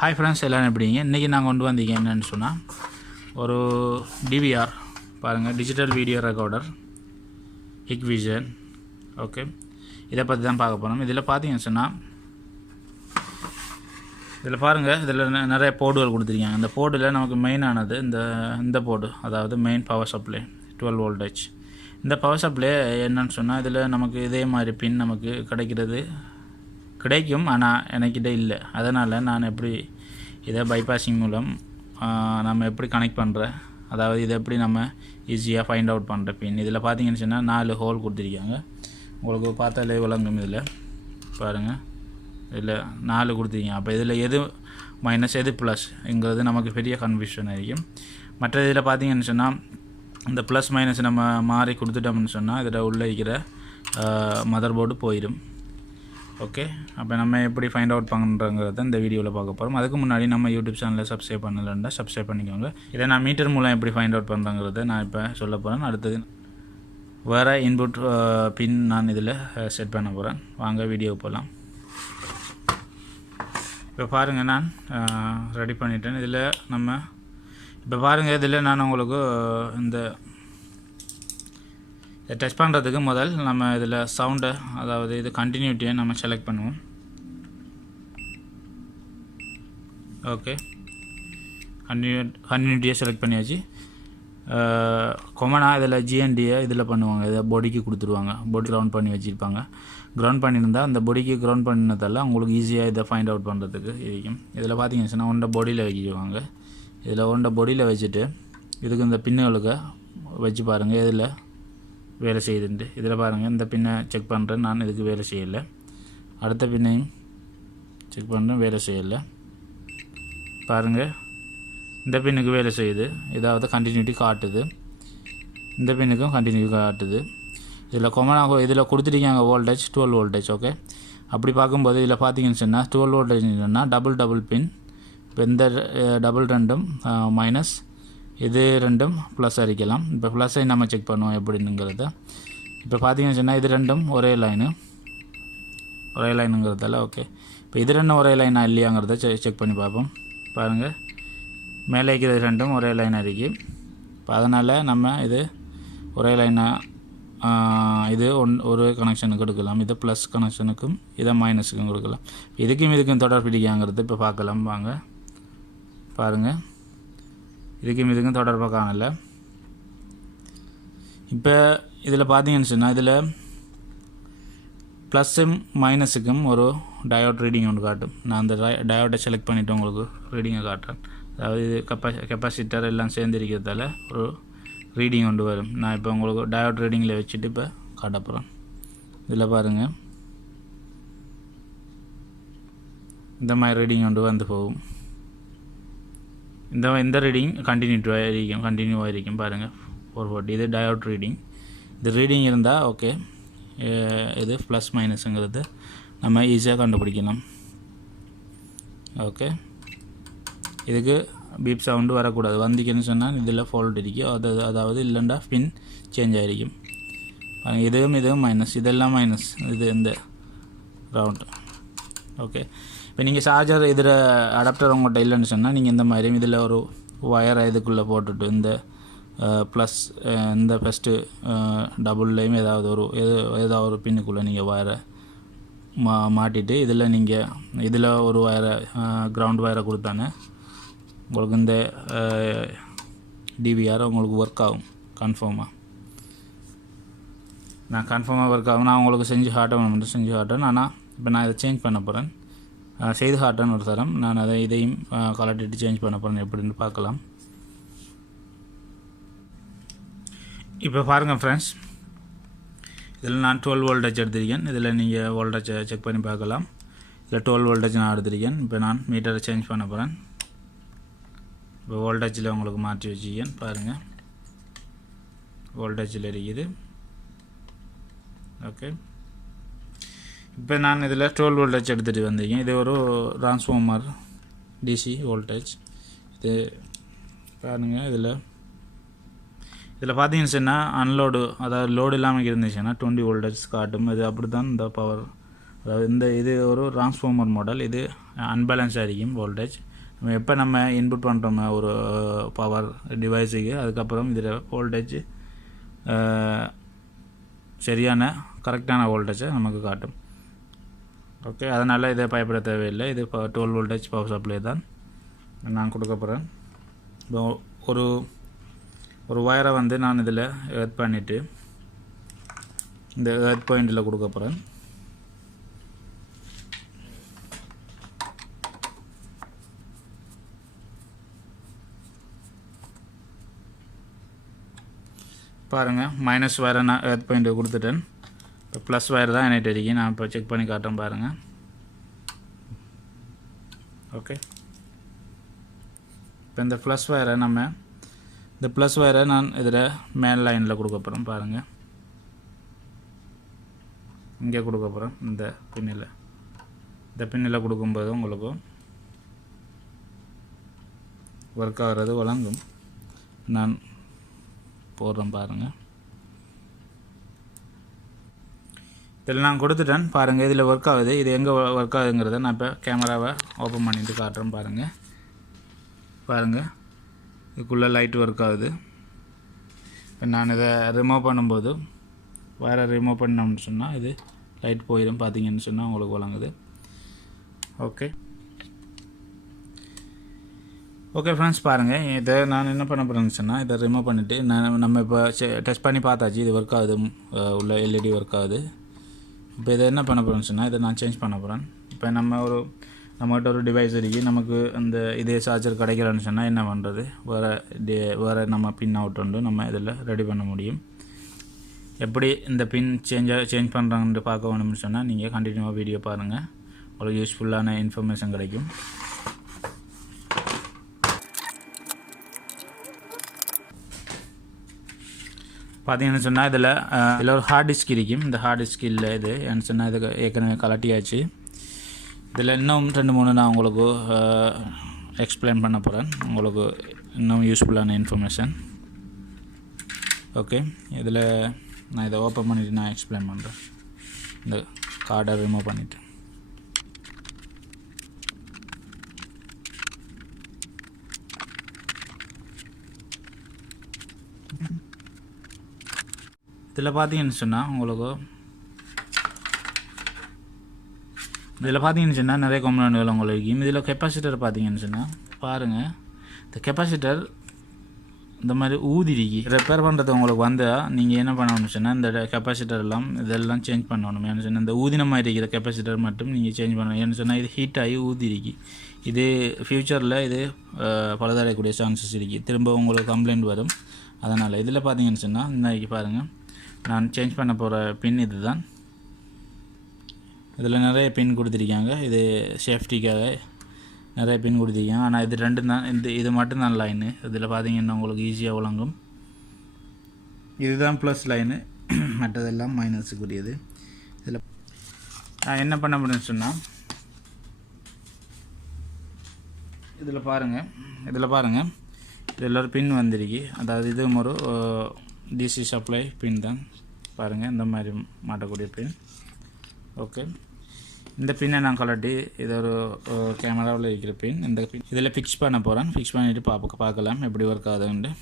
Hi friends, எல்லோரும் எப்படிங்க? இன்றைக்கி நான் கொண்டு வந்தீங்க என்னென்னு சொன்னால் ஒரு DVR பாருங்கள், digital video recorder Hikvision. Okay, இதை பற்றி தான் பார்க்க போகிறோம். இதில் பார்த்தீங்கன்னு சொன்னால் இதில் பாருங்கள், இதில் நிறைய போர்டுகள் கொடுத்துருக்காங்க. இந்த போர்டில் நமக்கு மெயினானது இந்த போர்டு, அதாவது மெயின் பவர் சப்ளை 12 வோல்டேஜ். இந்த பவர் சப்ளை என்னன்னு சொன்னால் இதில் நமக்கு இதே மாதிரி பின் நமக்கு கிடைக்கும், ஆனால் எனக்கிட்ட இல்லை. அதனால் நான் எப்படி இதை பைபாஸிங் மூலம் நம்ம எப்படி கனெக்ட் பண்ணுறேன், அதாவது இதை எப்படி நம்ம ஈஸியாக ஃபைண்ட் அவுட் பண்ணுற பின். இதில் பார்த்தீங்கன்னு சொன்னால் 4 ஹோல் கொடுத்துருக்காங்க. உங்களுக்கு பார்த்தாலே விளங்கும். இதில் பாருங்கள், இதில் 4 கொடுத்துருக்கீங்க. அப்போ இதில் எது மைனஸ் எது ப்ளஸ்ங்கிறது நமக்கு பெரிய கன்ஃபியூஷன் ஆகிக்கும். மற்ற இதில் பார்த்தீங்கன்னு சொன்னால் இந்த ப்ளஸ் மைனஸ் நம்ம மாறி கொடுத்துட்டோம்னு சொன்னால் இதில் உள்ள இருக்கிற மதர் போர்டு போயிடும். ஓகே, அப்போ நம்ம எப்படி ஃபைண்ட் அவுட் பண்ணுறங்கிறத இந்த வீடியோவில் பார்க்க போகிறோம். அதுக்கு முன்னாடி நம்ம யூடியூப் சேனலில் சப்ஸ்கிரைப் பண்ணலைன்னா சப்ஸ்கிரைப் பண்ணிக்கோங்க. இதை நான் மீட்டர் மூலம் எப்படி ஃபைண்ட் அவுட் பண்ணுறங்கிறத நான் இப்போ சொல்ல போகிறேன். அடுத்தது வேறு இன்புட் பின் நான் இதில் செட் பண்ண போகிறேன். வாங்க வீடியோ போகலாம். இப்போ பாருங்கள், நான் ரெடி பண்ணிட்டேன். இதில் நம்ம இப்போ பாருங்கள், இதில் நான் உங்களுக்கு இந்த டச் பண்ணுறதுக்கு முதல் நம்ம இதில் சவுண்டை, அதாவது இது கண்டினியூட்டியை நம்ம செலக்ட் பண்ணுவோம். ஓகே, கண்டினியூட்டியை செலக்ட் பண்ணியாச்சு. கொமனாக இதில் ஜிஎன்டியை இதில் பண்ணுவாங்க, இதை பொடிக்கு கொடுத்துருவாங்க. பொடி கிரவுண்ட் பண்ணி வச்சுருப்பாங்க. கிரவுண்ட் பண்ணியிருந்தால் அந்த பொடிக்கு கிரவுண்ட் பண்ணினதால் உங்களுக்கு ஈஸியாக இதை ஃபைண்ட் அவுட் பண்ணுறதுக்கு இருக்கும். இதில் பார்த்தீங்கன்னு சொன்னால் ஒன்றை பொடியில் வைக்கிடுவாங்க. இதில் ஒன்றை பொடியில் வச்சுட்டு இதுக்கு இந்த பின்னுகளுக்கு வச்சு பாருங்கள் இதில் வேலை செய்யுதுண்டு. இதில் பாருங்கள், இந்த பின்னை செக் பண்ணுறேன், நான் இதுக்கு வேலை செய்யலை. அடுத்த பின்னையும் செக் பண்ணுறேன், வேலை செய்யலை. பாருங்கள், இந்த பின்னுக்கு வேலை செய்யுது, இதாவது கண்டினியூட்டி காட்டுது. இந்த பின்னுக்கும் கண்டினியூட்டி காட்டுது. இதில் கொமனாக இதில் கொடுத்துருக்காங்க வோல்டேஜ் 12 வோல்டேஜ். ஓகே, அப்படி பார்க்கும்போது இதில் பார்த்தீங்கன்னு சொன்னால் 12 வோல்டேஜ் சொன்னால் டபுள் பின். இப்போ இந்த டபுள் ரெண்டும் மைனஸ், இது ரெண்டும் ப்ளஸ் அடிக்கலாம். இப்போ ப்ளஸ்ஸை நம்ம செக் பண்ணுவோம் எப்படின்னுங்கிறத. இப்போ பார்த்தீங்கன்னு சொன்னால் இது ரெண்டும் ஒரே லைனுங்கிறதால ஓகே. இப்போ இது ரெண்டும் ஒரே லைனாக இல்லையாங்கிறத செக் பண்ணி பார்ப்போம். பாருங்கள், மேலே இருக்கிறது ரெண்டும் ஒரே லைனாக இருக்குது. இப்போ அதனால் நம்ம இது ஒரே லைனாக இது ஒரு கனெக்ஷனுக்கு கொடுக்கலாம். இதை ப்ளஸ் கனெக்ஷனுக்கும் இதை மைனஸுக்கும் கொடுக்கலாம். இதுக்கும் தொடர் பிடிக்காங்கிறது இப்போ பார்க்கலாம். வாங்க பாருங்கள், இதுக்கும் தொடர்பாக காணலை. இப்போ இதில் பார்த்தீங்கன்னு சொன்னால் இதில் ப்ளஸ்ஸும் மைனஸுக்கும் ஒரு டயோட் ரீடிங் ஒன்று காட்டும். நான் அந்த டயோட்டை செலக்ட் பண்ணிவிட்டு உங்களுக்கு ரீடிங்கை காட்டுறேன். அதாவது இது கெப்பாசிட்டர் எல்லாம் சேர்ந்துருக்கிறதால ஒரு ரீடிங் கொண்டு வரும். நான் இப்போ உங்களுக்கு டயோட் ரீடிங்கில் வச்சுட்டு இப்போ காட்ட போகிறேன். இதில் பாருங்கள், இந்த மாதிரி ரீடிங் கொண்டு வந்து போகும். இந்த ரீடிங் கண்டினியூவாக இருக்கும். பாருங்கள் 440, இது டயோட் ரீடிங். இது ரீடிங் இருந்தால் ஓகே, இது ப்ளஸ் மைனஸுங்கிறது நம்ம ஈஸியாக கண்டுபிடிக்கலாம். ஓகே, இதுக்கு பீப் சவுண்டு வரக்கூடாது. வந்திக்குன்னு சொன்னால் இதில் ஃபால்ட் இருக்கும், அதாவது இல்லைண்டா பின் சேஞ்ச் ஆகிருக்கும். இதுவும் மைனஸ், இதெல்லாம் மைனஸ், இது இந்த ரவுண்டு. ஓகே, இப்போ நீங்கள் சார்ஜர் இதில் அடாப்டர் உங்கள்கிட்ட இல்லைன்னு சொன்னால் நீங்கள் இந்த மாதிரி இதில் ஒரு ஒயரை இதுக்குள்ளே போட்டுட்டு இந்த ப்ளஸ் இந்த ஃபஸ்ட்டு டபுள்லேயும் ஏதாவது ஒரு பின்னுக்குள்ளே நீங்கள் ஒயரை மாட்டிட்டு இதில் ஒரு ஒயரை கிரவுண்ட் ஒயரை கொடுத்தானே உங்களுக்கு இந்த DVR உங்களுக்கு ஒர்க் ஆகும் கன்ஃபார்மாக. நான் உங்களுக்கு செஞ்சு காட்டுறேன். ஆனால் இப்போ நான் இதை சேஞ்ச் பண்ண போகிறேன், செய்து காட்டுறேன்னு ஒரு தரம். நான் இதையும் கலட்டிட்டு சேஞ்ச் பண்ண போகிறேன், எப்படின்னு பார்க்கலாம். இப்போ பாருங்கள் ஃப்ரெண்ட்ஸ், இதில் நான் 12 வோல்டேஜ் எடுத்திருக்கேன். இதில் நீங்கள் வோல்டேஜை செக் பண்ணி பார்க்கலாம். இதில் 12 வோல்டேஜ் நான் எடுத்திருக்கேன். இப்போ நான் மீட்டரை சேஞ்ச் பண்ண போகிறேன். இப்போ வோல்டேஜில் உங்களுக்கு மாற்றி வச்சுக்கேன். பாருங்கள், வோல்டேஜில் இருக்குது. ஓகே, இப்போ நான் இதில் 12 வோல்டேஜ் எடுத்துகிட்டு வந்திருக்கேன். இது ஒரு ட்ரான்ஸ்ஃபார்மர் DC வோல்டேஜ். இது பாருங்கள், இதில் பார்த்தீங்கன்னு சொன்னால் அன்லோடு, அதாவது லோடு இல்லாமல் இருந்துச்சுன்னா 20 வோல்டேஜ் காட்டும். இது அப்படி தான் இந்த பவர், அதாவது இது ஒரு ட்ரான்ஸ்ஃபார்மர் மாடல். இது அன்பேலன்ஸாக இருக்கும் வோல்டேஜ். எப்போ நம்ம இன்புட் பண்ணுறோமோ ஒரு பவர் டிவைஸுக்கு, அதுக்கப்புறம் இதில் வோல்டேஜ் சரியான கரெக்டான வோல்டேஜை நமக்கு காட்டும். ஓகே, அதனால் இதை பயப்பட தேவையில்லை. இது இப்போ 12 வோல்டேஜ் பவர் சப்ளை தான் நான் கொடுக்க போகிறேன். இப்போ ஒரு வயரை வந்து நான் இதில் எர்த் பண்ணிவிட்டு இந்த எர்த் பாயிண்டில் கொடுக்க போகிறேன். பாருங்கள், மைனஸ் வயரை நான் எர்த் பாயிண்ட்டு கொடுத்துட்டேன். இப்போ ப்ளஸ் வயர் தான் என்கிட்ட இருக்கு. நான் இப்போ செக் பண்ணி காட்டுறேன் பாருங்கள். ஓகே, இப்போ இந்த ப்ளஸ் வயரை நான் இதில் மேல் லைனில் கொடுக்க போகிறேன். பாருங்கள், இங்கே கொடுக்க போகிறேன். இந்த பின்னில் கொடுக்கும்போது உங்களுக்கு ஒர்க் ஆகிறது வழங்கும். நான் போடுறேன் பாருங்கள். இதில் நான் கொடுத்துட்டேன் பாருங்கள். இதில் ஒர்க் ஆகுது. இது எங்கே ஒர்க் ஆகுதுங்கிறத நான் இப்போ கேமராவை ஓப்பன் பண்ணிட்டு காட்டுறேன் பாருங்கள். இதுக்குள்ளே லைட் ஒர்க் ஆகுது. இப்போ நான் இதை ரிமூவ் பண்ணும்போது வயரை ரிமூவ் பண்ணோம்னு சொன்னால் இது லைட் போயிடும். பார்த்தீங்கன்னு சொன்னால் உங்களுக்கு வழங்குது. ஓகே ஃப்ரெண்ட்ஸ், பாருங்கள். இதை நான் என்ன பண்ண போகிறேன்னு சொன்னால் இதை ரிமூவ் பண்ணிவிட்டு நம்ம இப்போ டெஸ்ட் பண்ணி பார்த்தாச்சு. இது ஒர்க் ஆகுது, உள்ள எல்இடி ஒர்க் ஆகுது. இப்போ இதை என்ன பண்ண போகிறேன்னு சொன்னால் இதை நான் சேஞ்ச் பண்ண போகிறேன். இப்போ நம்மகிட்ட ஒரு டிவைஸ் இருக்குது. நமக்கு அந்த இதே சார்ஜர் கிடைக்கலன்னு சொன்னால் என்ன பண்ணுறது? வேறு நம்ம பின் அவுட் உண்டு, நம்ம இதில் ரெடி பண்ண முடியும். எப்படி இந்த பின் சேஞ்ச் பண்ணுறாங்கன்னு பார்க்க வேணும்னு சொன்னால் நீங்கள் கண்டினியூவாக வீடியோ பாருங்கள். ஒரு யூஸ்ஃபுல்லான இன்ஃபர்மேஷன் கிடைக்கும். பார்த்தீங்கன்னு சொன்னால் இதில் ஒரு ஹார்ட் டிஸ்க் இருக்கும். இந்த ஹார்ட் டிஸ்க் இல்லை இது ஏன்னு சொன்னால் இதுக்கு ஏற்கனவே கலட்டியாச்சு. இதில் இன்னும் 2-3 நான் உங்களுக்கு எக்ஸ்பிளைன் பண்ண போகிறேன். உங்களுக்கு இன்னும் யூஸ்ஃபுல்லான இன்ஃபர்மேஷன். ஓகே, இதில் நான் இதை ஓப்பன் பண்ணிவிட்டு நான் எக்ஸ்பிளைன் பண்ணுறேன். இந்த கார்டை ரிமூவ் பண்ணிவிட்டு இதில் பார்த்தீங்கன்னு சொன்னால் நிறைய காம்பனன்ட்கள் உங்களுக்கு இருக்கும். இதில் கெப்பாசிட்டர் பார்த்தீங்கன்னு சொன்னால் பாருங்கள், இந்த கெப்பாசிட்டர் இந்த மாதிரி ஊதிரிக்கி ரிப்பேர் பண்ணுறது உங்களுக்கு வந்தால் நீங்கள் என்ன பண்ணணும்னு சொன்னால் இந்த கெப்பாசிட்டர் இதெல்லாம் சேஞ்ச் பண்ணணும். ஏன்னு சொன்னால் இந்த ஊதின மாதிரி இருக்கிற கெப்பாசிட்டர் மட்டும் நீங்கள் சேஞ்ச் பண்ணணும். ஏன்னு சொன்னால் இது ஹீட் ஆகி ஊதிரிக்கி. இது ஃப்யூச்சரில் இது பழுதடையக்கூடிய சான்சஸ் இருக்குது. திரும்ப உங்களுக்கு கம்ப்ளைண்ட் வரும். அதனால் இதில் பார்த்தீங்கன்னு சொன்னால் இன்னைக்கு பாருங்கள், நான் சேஞ்ச் பண்ண போகிற பின் இது தான். இதில் நிறைய பின் கொடுத்துருக்காங்க. இது சேஃப்டிக்காக நிறைய பின் கொடுத்துருக்காங்க. ஆனால் இது 2 தான், இது மட்டும்தான் லைனு. இதில் பார்த்தீங்கன்னா உங்களுக்கு ஈஸியாக விளங்கும். இதுதான் ப்ளஸ் லைனு, மற்றதெல்லாம் மைனஸுக்குரியது. இதில் நான் என்ன பண்ண முடியும்னு சொன்னால் இதில் பாருங்கள் இதில் ஒரு பின் வந்திருக்கு. அதாவது இது ஒரு டிசி சப்ளை பின் தான். பாருங்கள், இந்த மாதிரி மாட்டக்கூடிய பின். ஓகே, இந்த பின்னை நான் கலட்டி இது ஒரு கேமராவில் இருக்கிற பின். இந்த பின் இதில் ஃபிக்ஸ் பண்ண போகிறேன். ஃபிக்ஸ் பண்ணிவிட்டு பார்க்கலாம் எப்படி ஒர்க் ஆகுதுன்னு.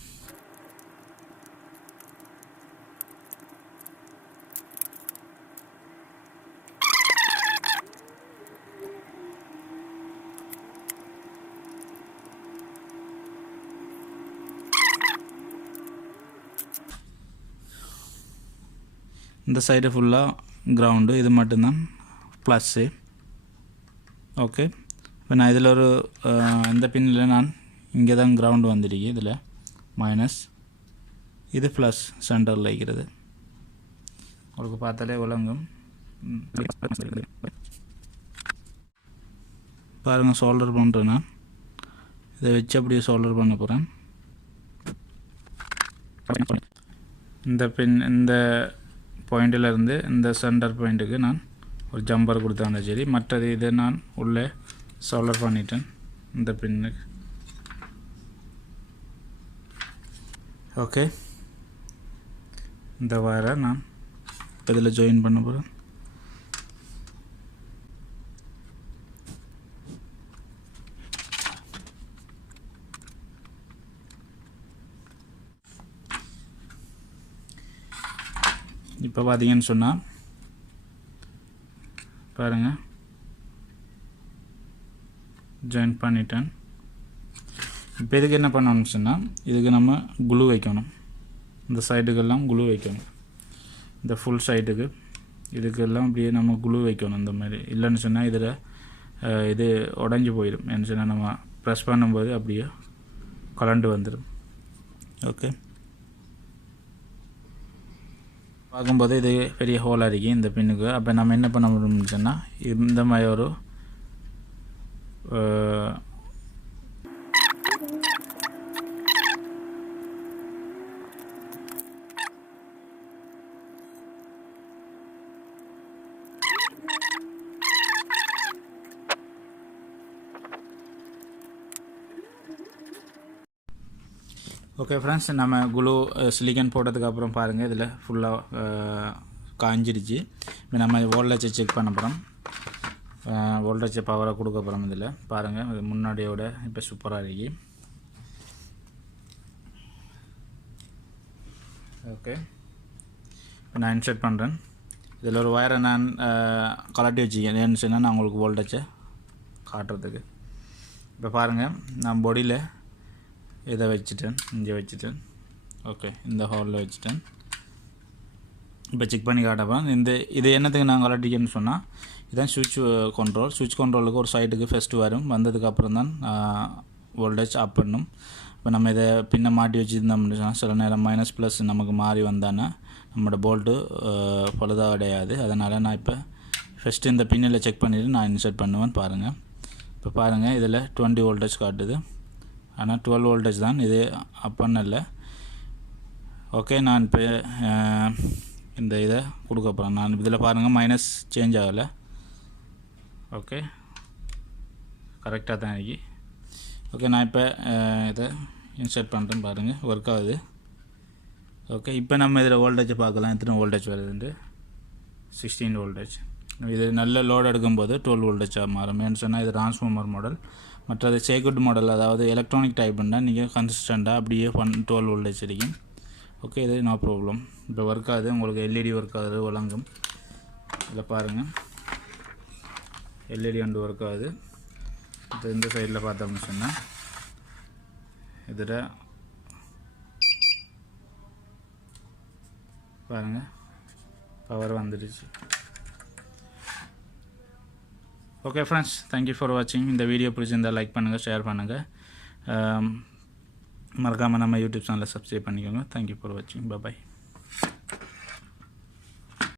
இந்த சைடு ஃபுல்லாக கிரவுண்டு, இது மட்டும்தான் ப்ளஸ்ஸு. ஓகே, இப்போ நான் இதில் ஒரு இந்த பின்னில் நான் இங்கே தான் கிரவுண்டு வந்துருக்கு. இதில் மைனஸ், இது ப்ளஸ் சென்டரில் இருக்கிறது. உங்களுக்கு பார்த்தாலே விளங்கும். பாருங்கள், சோல்டர் பண்ணுறேன். நான் இதை வச்சு அப்படியே சோல்டர் பண்ண போகிறேன். இந்த பாயிண்டிலிருந்து இந்த சென்டர் பாயிண்ட்டுக்கு நான் ஒரு ஜம்பர் கொடுத்தாங்க. சரி, மற்றது இதை நான் உள்ளே சோல்டர் பண்ணிட்டேன் இந்த பின்னுக்கு. ஓகே, இந்த வயரை நான் இதில் ஜாயின் பண்ண போகிறேன். இப்போ பார்த்தீங்கன்னு சொன்னால் பாருங்கள், ஜாயின் பண்ணிட்டேன். இப்போ இதுக்கு என்ன பண்ணணும்னு சொன்னால், இதுக்கு நம்ம குளூ வைக்கணும். இந்த சைடுக்கெல்லாம் குளூ வைக்கணும். இந்த ஃபுல் சைடுக்கு இதுக்கெல்லாம் அப்படியே நம்ம குளூ வைக்கணும். இந்த மாதிரி இல்லைன்னு சொன்னால் இதில் இது உடஞ்சி போயிடும். என்ன சொன்னால் நம்ம ப்ரெஸ் பண்ணும்போது அப்படியே கலண்டு வந்துடும். ஓகே, பார்க்கும்போது இது பெரிய ஹோலாக இருக்குது இந்த பின்னுக்கு. அப்போ நம்ம என்ன பண்ண முடியும்னு சொன்னால், இந்த மாதிரி ஒரு ஓகே ஃப்ரெண்ட்ஸ், நம்ம குளூ சிலிக்கன் போட்டதுக்கப்புறம் பாருங்கள், இதில் ஃபுல்லாக காஞ்சிடுச்சு. இப்போ நம்ம வோல்டேஜை செக் பண்ண போகிறோம். வோல்டேஜை பவரை கொடுக்க போகிறோம். இதில் பாருங்கள், இது முன்னாடியோட இப்போ சூப்பராக இருக்கு. ஓகே, இப்போ நான் இன்சர்ட் பண்ணுறேன். இதில் ஒரு வயரை நான் கலட்டி வச்சுக்கேன். ஏன்னு சொன்னால் நான் உங்களுக்கு வோல்டேஜை காட்டுறதுக்கு. இப்போ பாருங்கள், நான் பாடியில் இதை வச்சுட்டேன், இங்கே வச்சுட்டேன். ஓகே, இந்த ஹாலில் வச்சுட்டேன். இப்போ செக் பண்ணி காட்டப்போம். இது என்னத்துக்கு நான் கலட்டிக்கன்னு சொன்னால், இதுதான் சுவிட்ச் கண்ட்ரோல். சுவிட்ச் கண்ட்ரோலுக்கு ஒரு சைடுக்கு ஃபஸ்ட்டு வரும். வந்ததுக்கப்புறம் தான் வோல்டேஜ் ஆஃப் பண்ணணும். இப்போ நம்ம இதை பின்ன மாட்டி வச்சுருந்தோம்னு சொன்னால் சில நேரம் மைனஸ் ப்ளஸ் நமக்கு மாறி வந்தானே நம்மளோட போல்ட்டு பழுதாக கிடையாது. அதனால் நான் இப்போ ஃபஸ்ட்டு இந்த பின்னில் செக் பண்ணிவிட்டு நான் இன்சர்ட் பண்ணுவேன். பாருங்கள், இப்போ பாருங்கள், இதில் 20 வோல்டேஜ் காட்டுது. ஆனால் 12 வோல்டேஜ் தான், இது அப் பண்ணல. ஓகே, நான் இப்போ இந்த இதை கொடுக்க போகிறேன். நான் இதில் பாருங்கள், மைனஸ் சேஞ்ச் ஆகலை. ஓகே, கரெக்டாக தான் இருக்கு. ஓகே, நான் இப்போ இதை இன்சர்ட் பண்ணுறேன். பாருங்கள், ஒர்க் ஆகுது. ஓகே, இப்போ நம்ம இதில் வோல்டேஜை பார்க்கலாம், எத்தனை வோல்டேஜ் வருதுன்ட்டு. 16 வோல்டேஜ். இது நல்ல லோடு எடுக்கும்போது 12 வோல்டேஜாக மாறும். ஏன்னு சொன்னால் இது டிரான்ஸ்ஃபார்மர் மாடல். மற்றது சேக்குட் மாடல், அதாவது எலக்ட்ரானிக் டைப்புன்னா நீங்கள் கன்சிஸ்டண்ட்டாக அப்படியே 12 வோல்டேஜ் இருக்கும். ஓகே, இது நோ ப்ராப்ளம். இப்போ ஒர்க் ஆகுது. உங்களுக்கு எல்இடி ஒர்க் ஆகுது, வழங்கும். இதில் பாருங்கள், எல்இடி வந்து ஒர்க் ஆகுது. இப்போ இந்த சைடில் பார்த்தோம்னு சொன்னால் இதில் பாருங்கள், பவர் வந்துடுச்சு. ஓகே ஃப்ரெண்ட்ஸ், தேங்க்யூ ஃபார் வாட்சிங். இந்த வீடியோ பிடிச்சிருந்தால் லைக் பண்ணுங்கள், ஷேர் பண்ணுங்கள். மறக்காமல் நம்ம யூடியூப் சேனலை சப்ஸ்கிரைப் பண்ணிக்கோங்க. தேங்க்யூ ஃபார் வாட்சிங். பாய்.